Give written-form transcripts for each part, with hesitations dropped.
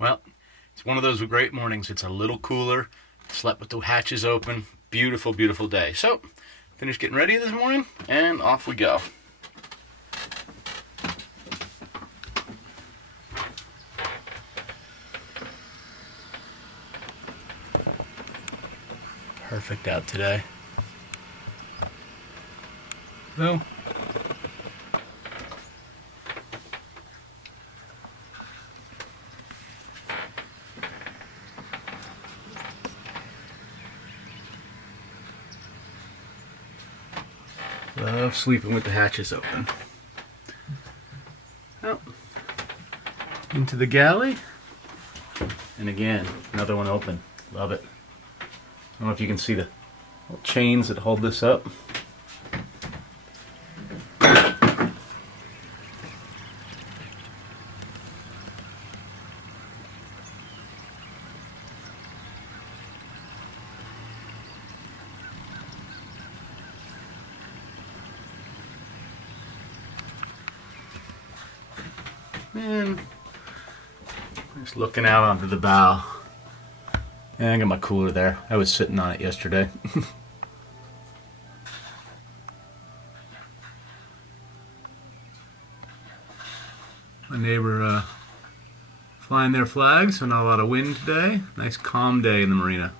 Well, it's one of those great mornings. It's a little cooler. Slept with the hatches open. Beautiful, beautiful day. So, finished getting ready this morning, and off we go. Perfect out today. So, love sleeping with the hatches open. Well, into the galley. And again, another one open. Love it. I don't know if you can see the little chains that hold this up. And just looking out onto the bow. And I got my cooler there. I was sitting on it yesterday. My neighbor flying their flags, so not a lot of wind today. Nice calm day in the marina.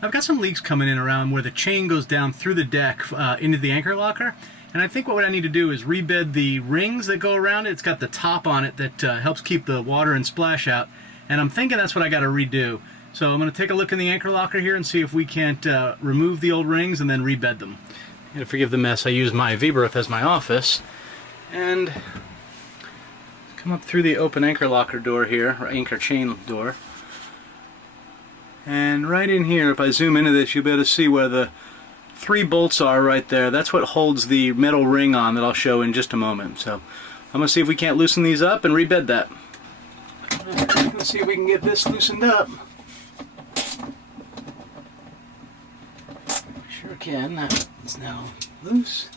I've got some leaks coming in around where the chain goes down through the deck into the anchor locker. And I think what I need to do is rebed the rings that go around it. It's got the top on it that helps keep the water and splash out. And I'm thinking that's what I got to redo. So I'm going to take a look in the anchor locker here and see if we can't remove the old rings and then rebed them. And forgive the mess. I use my V-berth as my office. And come up through the open anchor locker door here, or anchor chain door. And right in here, if I zoom into this, you'll be able to see where the 3 bolts are right there. That's what holds the metal ring on that I'll show in just a moment. So I'm going to see if we can't loosen these up and rebed that. Let's see if we can get this loosened up. Sure can. That's now loose.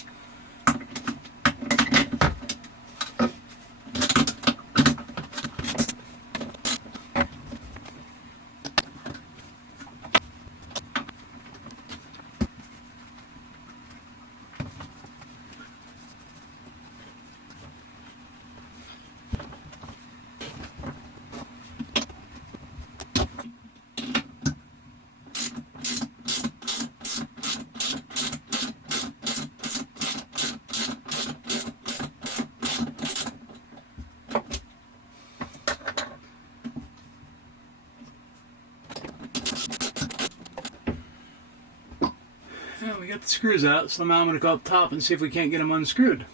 Well, we got the screws out, so now I'm going to go up top and see if we can't get them unscrewed.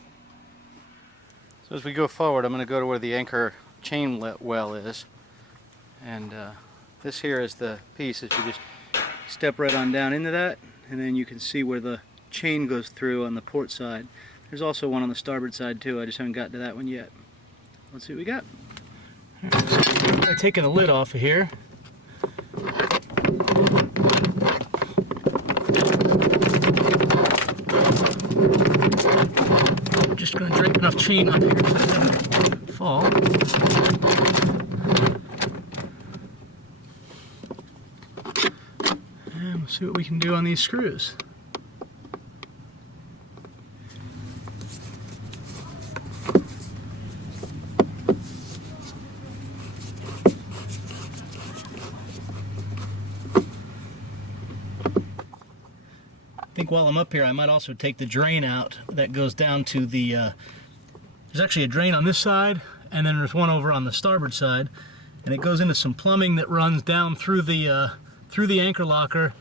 So as we go forward, I'm going to go to where the anchor chain well is. And this here is the piece that you just step right on down into that, and then you can see where the chain goes through on the port side. There's also one on the starboard side too. I just haven't gotten to that one yet. Let's see what we got. I'm taking the lid off of here. Just going to drape enough chain up here so it doesn't fall. And we'll see what we can do on these screws. I think while I'm up here I might also take the drain out that goes down to the there's actually a drain on this side, and then there's one over on the starboard side, and it goes into some plumbing that runs down through the anchor locker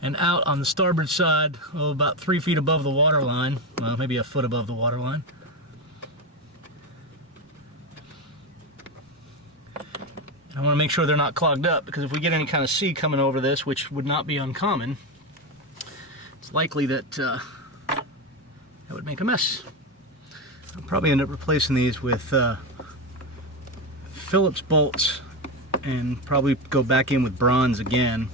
and out on the starboard side, about 3 feet above the water line, well, maybe a foot above the water line. I want to make sure they're not clogged up, because if we get any kind of sea coming over this, which would not be uncommon, it's likely that that would make a mess. I'll probably end up replacing these with Phillips bolts and probably go back in with bronze again.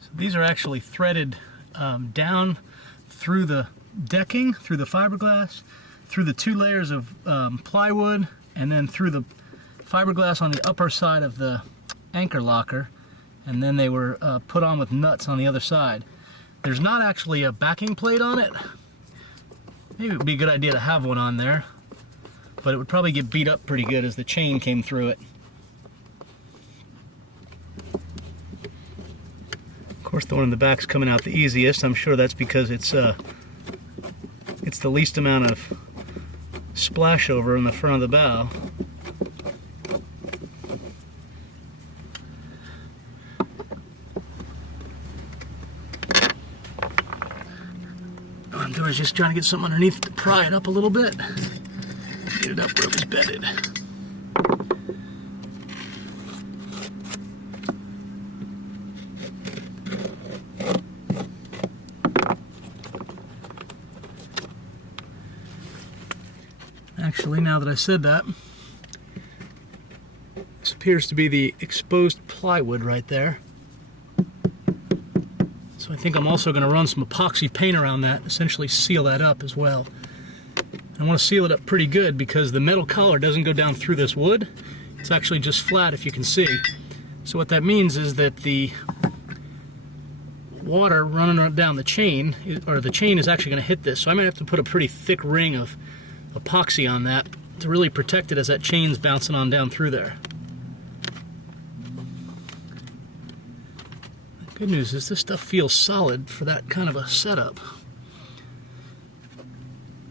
So these are actually threaded down through the decking, through the fiberglass, through the 2 layers of plywood, and then through the fiberglass on the upper side of the anchor locker, and then they were put on with nuts on the other side. There's not actually a backing plate on it. Maybe it would be a good idea to have one on there, but it would probably get beat up pretty good as the chain came through it. Of course, the one in the back's coming out the easiest. I'm sure that's because it's the least amount of splash over in the front of the bow. All I'm doing is just trying to get something underneath to pry it up a little bit. Get it up where it was bedded. Actually, now that I said that, this appears to be the exposed plywood right there. So I think I'm also going to run some epoxy paint around that, essentially seal that up as well. I want to seal it up pretty good because the metal collar doesn't go down through this wood. It's actually just flat, if you can see. So what that means is that the water running down the chain, or the chain is actually going to hit this. So I might have to put a pretty thick ring of epoxy on that to really protect it as that chain's bouncing on down through there. The good news is this stuff feels solid for that kind of a setup.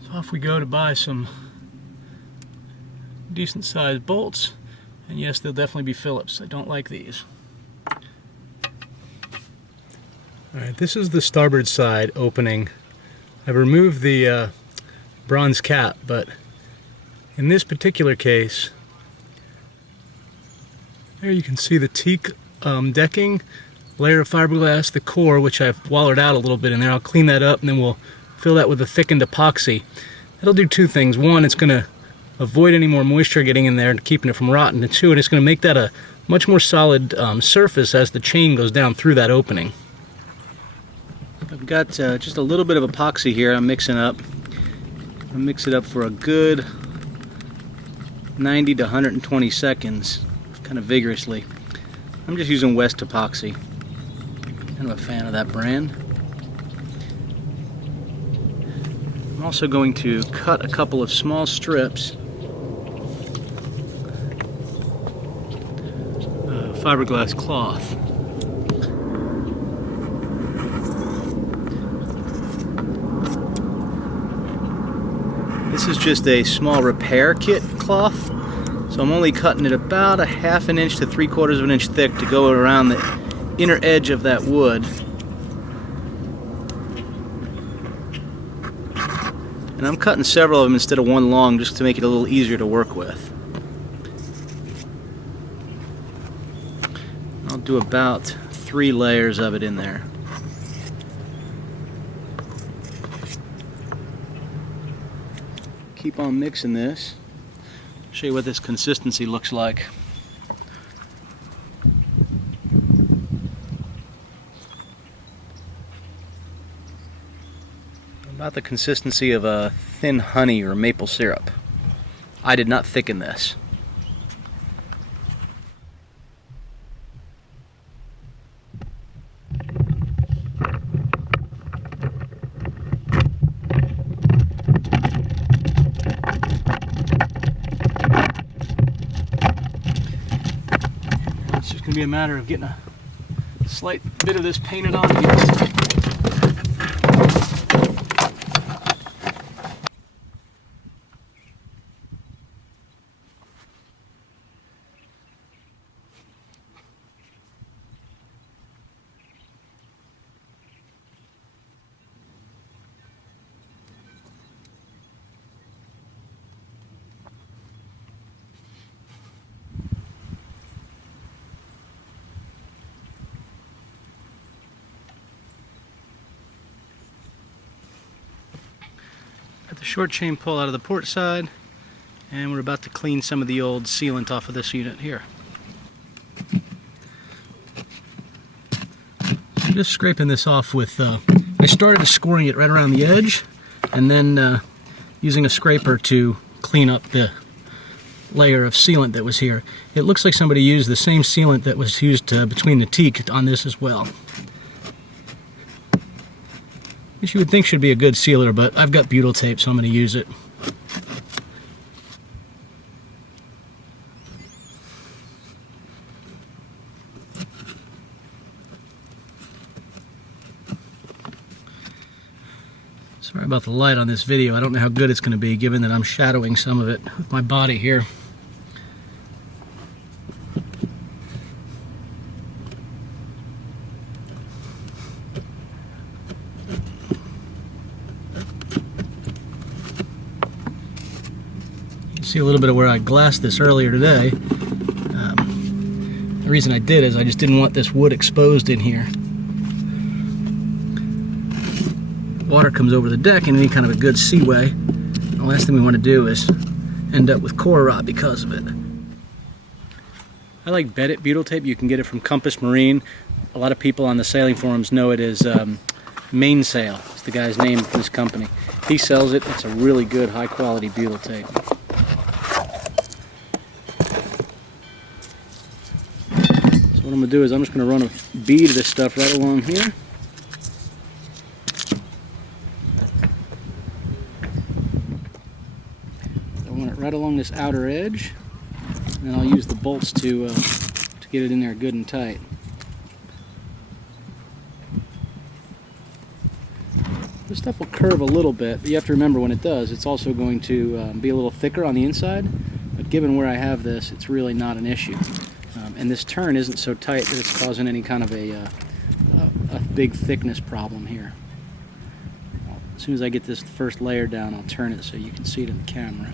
So off we go to buy some decent sized bolts, and yes, they'll definitely be Phillips. I don't like these. Alright, this is the starboard side opening. I've removed the bronze cap, but in this particular case, there you can see the teak decking, layer of fiberglass, the core, which I've wallered out a little bit in there. I'll clean that up and then we'll fill that with a thickened epoxy. It'll do 2 things. One, it's going to avoid any more moisture getting in there and keeping it from rotting. And 2, it's going to make that a much more solid surface as the chain goes down through that opening. I've got just a little bit of epoxy here I'm mixing up. I'll mix it up for a good 90 to 120 seconds, kind of vigorously. I'm just using West epoxy. Kind of a fan of that brand. I'm also going to cut a couple of small strips of fiberglass cloth. This is just a small repair kit cloth, so I'm only cutting it about a 1/2 inch to 3/4 of an inch thick to go around the inner edge of that wood. And I'm cutting several of them instead of one long just to make it a little easier to work with. I'll do about 3 layers of it in there. Keep on mixing this. Show you what this consistency looks like. About the consistency of a thin honey or maple syrup. I did not thicken this. It's just going to be a matter of getting a slight bit of this painted on here. Got the short chain pull out of the port side, and we're about to clean some of the old sealant off of this unit here. Just scraping this off with, I started scoring it right around the edge, and then using a scraper to clean up the layer of sealant that was here. It looks like somebody used the same sealant that was used between the teak on this as well. Which you would think should be a good sealer, but I've got butyl tape, so I'm going to use it. Sorry about the light on this video. I don't know how good it's going to be, given that I'm shadowing some of it with my body here. You can see a little bit of where I glassed this earlier today. The reason I did is I just didn't want this wood exposed in here. Water comes over the deck in any kind of a good seaway. The last thing we want to do is end up with core rot because of it. I like bedded butyl tape. You can get it from Compass Marine. A lot of people on the sailing forums know it as Mainsail. It's the guy's name for this company. He sells it. It's a really good, high quality butyl tape. So what I'm going to do is I'm just going to run a bead of this stuff right along here. Right along this outer edge, and I'll use the bolts to get it in there good and tight. This stuff will curve a little bit, but you have to remember when it does, it's also going to be a little thicker on the inside, but given where I have this, it's really not an issue. And this turn isn't so tight that it's causing any kind of a big thickness problem here. As soon as I get this first layer down, I'll turn it so you can see it in the camera.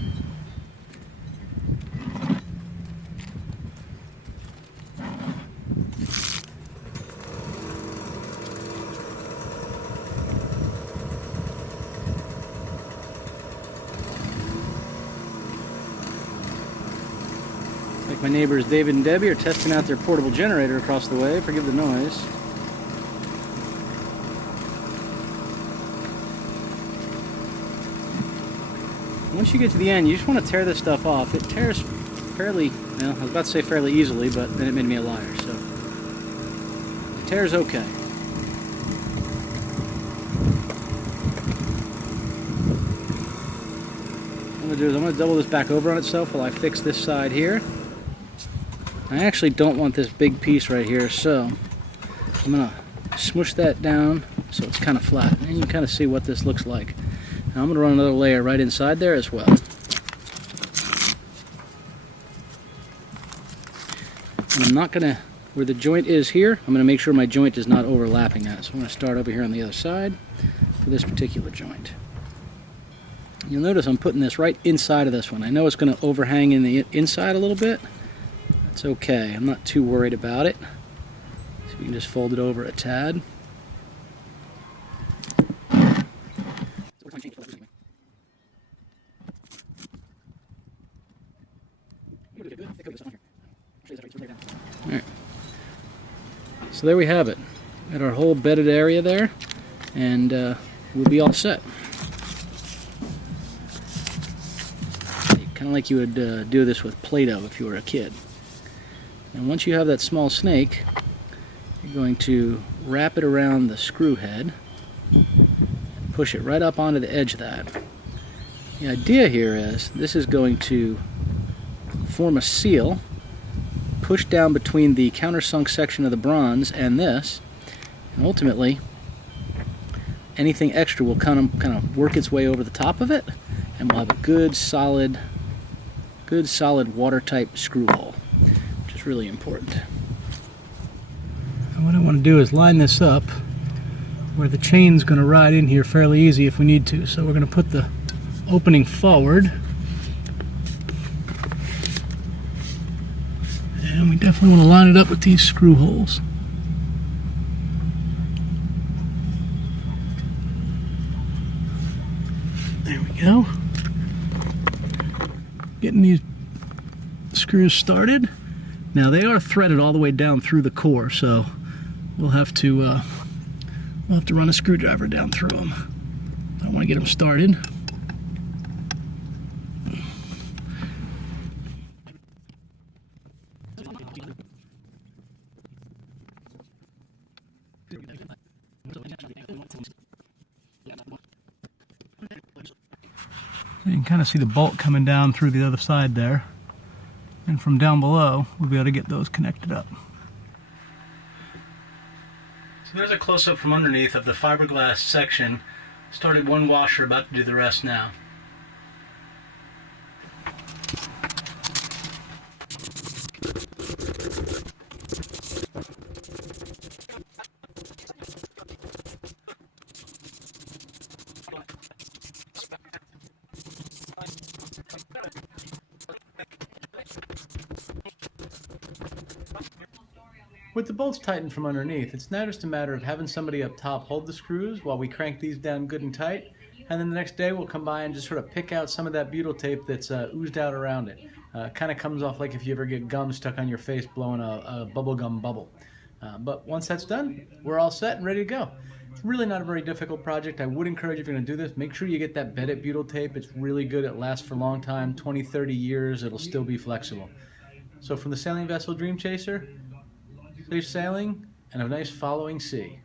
My neighbors David and Debbie are testing out their portable generator across the way. Forgive the noise. Once you get to the end, you just want to tear this stuff off. It tears fairly, well, I was about to say fairly easily, but then it made me a liar, so. It tears okay. What I'm going to do is I'm going to double this back over on itself while I fix this side here. I actually don't want this big piece right here, so I'm going to smush that down so it's kind of flat. And you can kind of see what this looks like. Now I'm going to run another layer right inside there as well. And I'm not going to, where the joint is here, I'm going to make sure my joint is not overlapping that. So I'm going to start over here on the other side for this particular joint. You'll notice I'm putting this right inside of this one. I know it's going to overhang in the inside a little bit. It's okay, I'm not too worried about it. So we can just fold it over a tad. Alright. So there we have it. Got our whole bedded area there, and we'll be all set. Kind of like you would do this with Play-Doh if you were a kid. And once you have that small snake, you're going to wrap it around the screw head, push it right up onto the edge of that. The idea here is this is going to form a seal, push down between the countersunk section of the bronze and this, and ultimately anything extra will kind of work its way over the top of it, and we'll have a good solid watertight screw hole. Really important. And what I want to do is line this up where the chain's going to ride in here fairly easy if we need to. So we're going to put the opening forward, and we definitely want to line it up with these screw holes. There we go. Getting these screws started. Now they are threaded all the way down through the core, so we'll have to We'll have to run a screwdriver down through them. I want to get them started. You can kind of see the bolt coming down through the other side there. And from down below, we'll be able to get those connected up. So there's a close-up from underneath of the fiberglass section. Started one washer, about to do the rest now. With the bolts tightened from underneath, it's now just a matter of having somebody up top hold the screws while we crank these down good and tight, and then the next day we'll come by and just sort of pick out some of that butyl tape that's oozed out around it. Kind of comes off like if you ever get gum stuck on your face blowing a bubblegum bubble. But once that's done, we're all set and ready to go. It's really not a very difficult project. I would encourage you, if you're going to do this, make sure you get that bedded butyl tape. It's really good. It lasts for a long time, 20, 30 years. It'll still be flexible. So from the Sailing Vessel Dream Chaser, safe sailing and a nice following sea.